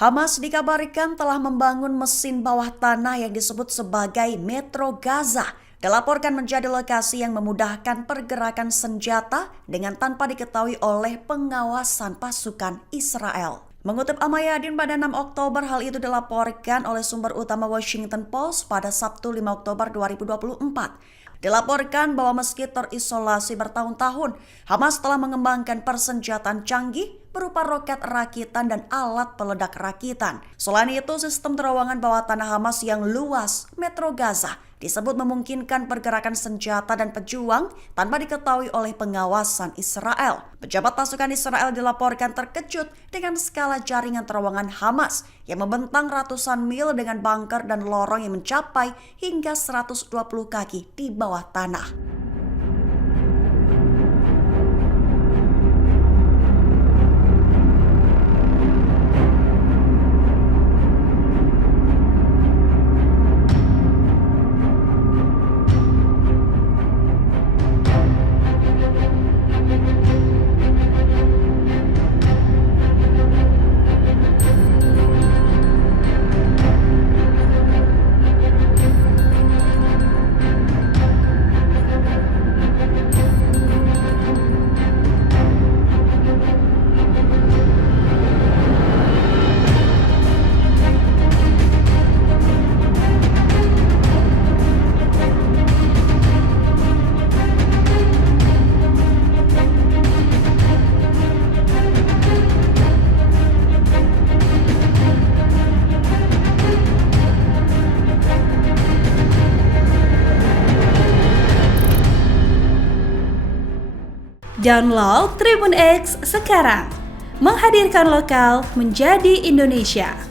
Hamas dikabarkan telah membangun mesin bawah tanah yang disebut sebagai Metro Gaza. Dilaporkan menjadi lokasi yang memudahkan pergerakan senjata dengan tanpa diketahui oleh pengawasan pasukan Israel. Mengutip Al-Mayadin pada 6 Oktober, hal itu dilaporkan oleh sumber utama Washington Post pada Sabtu 5 Oktober 2024. Dilaporkan bahwa meski terisolasi bertahun-tahun, Hamas telah mengembangkan persenjataan canggih berupa roket rakitan dan alat peledak rakitan. Selain itu, sistem terowongan bawah tanah Hamas yang luas, Metro Gaza, disebut memungkinkan pergerakan senjata dan pejuang tanpa diketahui oleh pengawasan Israel. Pejabat pasukan Israel dilaporkan terkejut dengan skala jaringan terowongan Hamas yang membentang ratusan mil dengan bunker dan lorong yang mencapai hingga 120 kaki di bawah tanah. Download Tribun X sekarang, menghadirkan lokal menjadi Indonesia.